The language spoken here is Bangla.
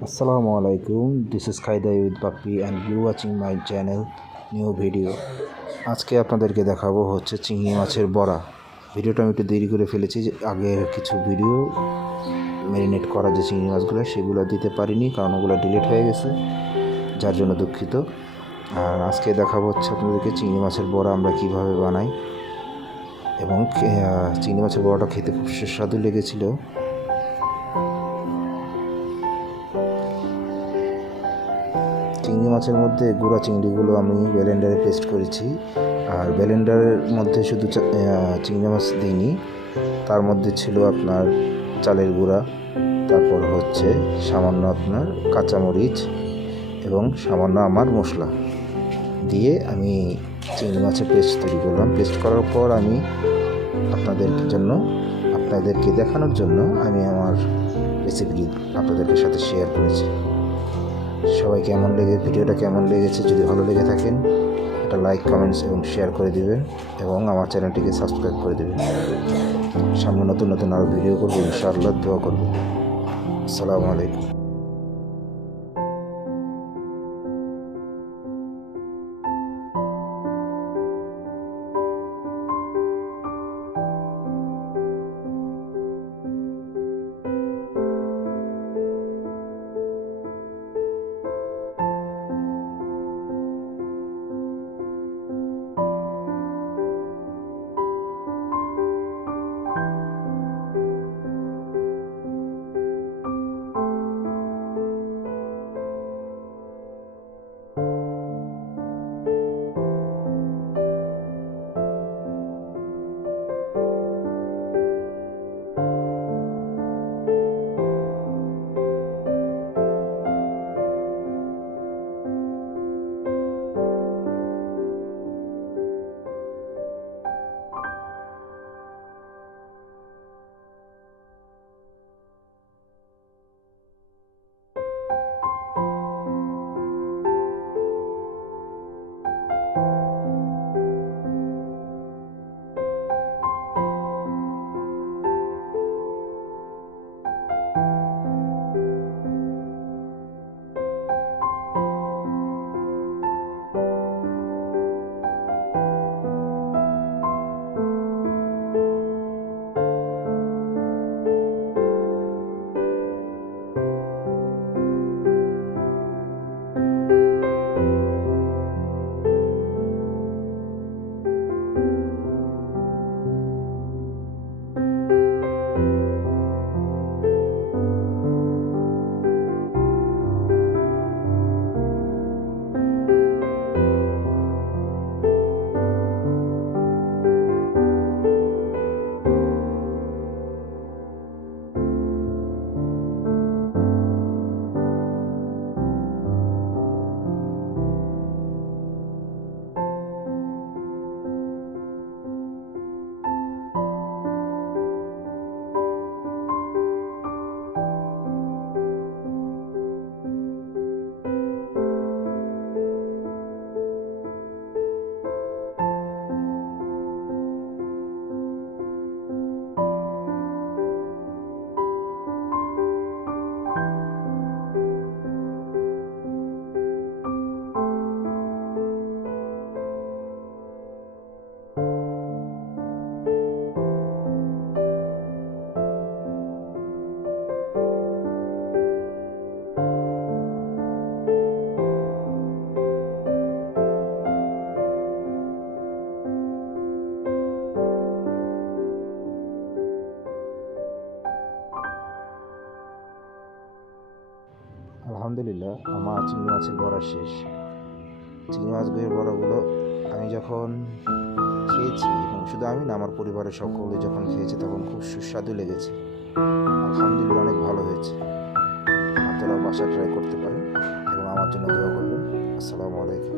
Assalamualaikum. This is Khaida with Papi and you watching my channel new video. আজকে আপনাদেরকে দেখাবো হচ্ছে চিংড়ি মাছের বড়া। ভিডিওটা আমি একটু দেরি করে ফেলেছি, আগে কিছু ভিডিও ম্যারিনেট করা যে চিংড়ি মাছগুলো সেগুলো দিতে পারিনি, কারণ ওগুলো ডিলিট হয়ে গেছে, যার জন্য দুঃখিত। আর আজকে দেখাবো হচ্ছে আপনাদেরকে চিংড়ি মাছের বড়া আমরা কিভাবে বানাই, এবং চিংড়ি মাছের বড়াটা খেতে খুব সুস্বাদু লেগেছিল। চিংড়ি মাছের মধ্যে গুঁড়া চিংড়িগুলো আমি ব্লেন্ডারে পেস্ট করেছি, আর ব্লেন্ডারের মধ্যে শুধু চিংড়ি মাছ দিইনি, তার মধ্যে ছিল আপনার চালের গুঁড়া, তারপর হচ্ছে সামান্য আপনার কাঁচামরিচ এবং সামান্য আমার মশলা দিয়ে আমি চিংড়ি মাছের পেস্ট তৈরি করলাম। পেস্ট করার পর আমি আপনাদেরকে দেখানোর জন্য আমি আমার রেসিপিটি আপনাদের সাথে শেয়ার করেছি। সবাই ভিডিওটা কেমন লেগেছে, যদি ভালো লেগে থাকেন একটা লাইক, কমেন্টস এবং শেয়ার করে দিবেন, এবং আমার চ্যানেলটিকে সাবস্ক্রাইব করে দেবেন। সামনে নতুন নতুন আরও ভিডিও করবো, ইনশাআল্লাহ। দোয়া করবেন। আসসালামু আলাইকুম। আলহামদুলিল্লাহ, আমার চিংড়ি মাছের বড়া শেষ। চিংড়ি মাছগুলোর বড়াগুলো আমি যখন খেয়েছি, এবং শুধু আমি না, আমার পরিবারের সকলে যখন খেয়েছে তখন খুব সুস্বাদু লেগেছে। আলহামদুলিল্লাহ, অনেক ভালো হয়েছে। আপনারাও বাসায় ট্রাই করতে পারেন এবং আমার জন্য দোয়া করবেন। আসসালামু আলাইকুম।